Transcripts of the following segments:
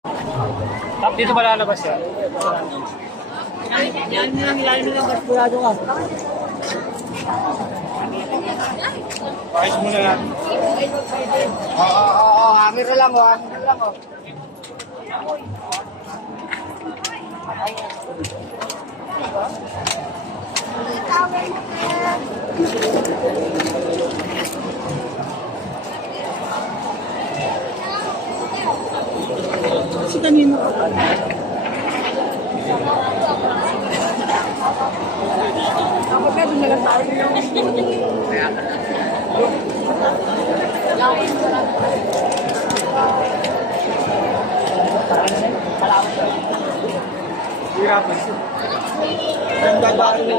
Tapos dito ba lalabas yan? Ilalim mo lang, kaskulado ka. Pakis muna lang. Oo, hammer lang, hammer lang, Kasi kanina ko. Kapag ka, doon na lang tayo ng Hirapan. ang babae mo.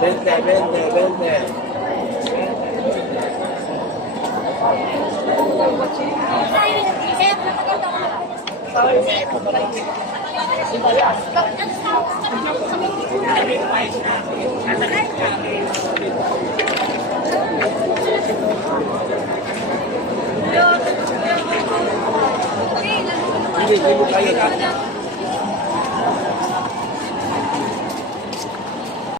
Vente. Hindi kayo.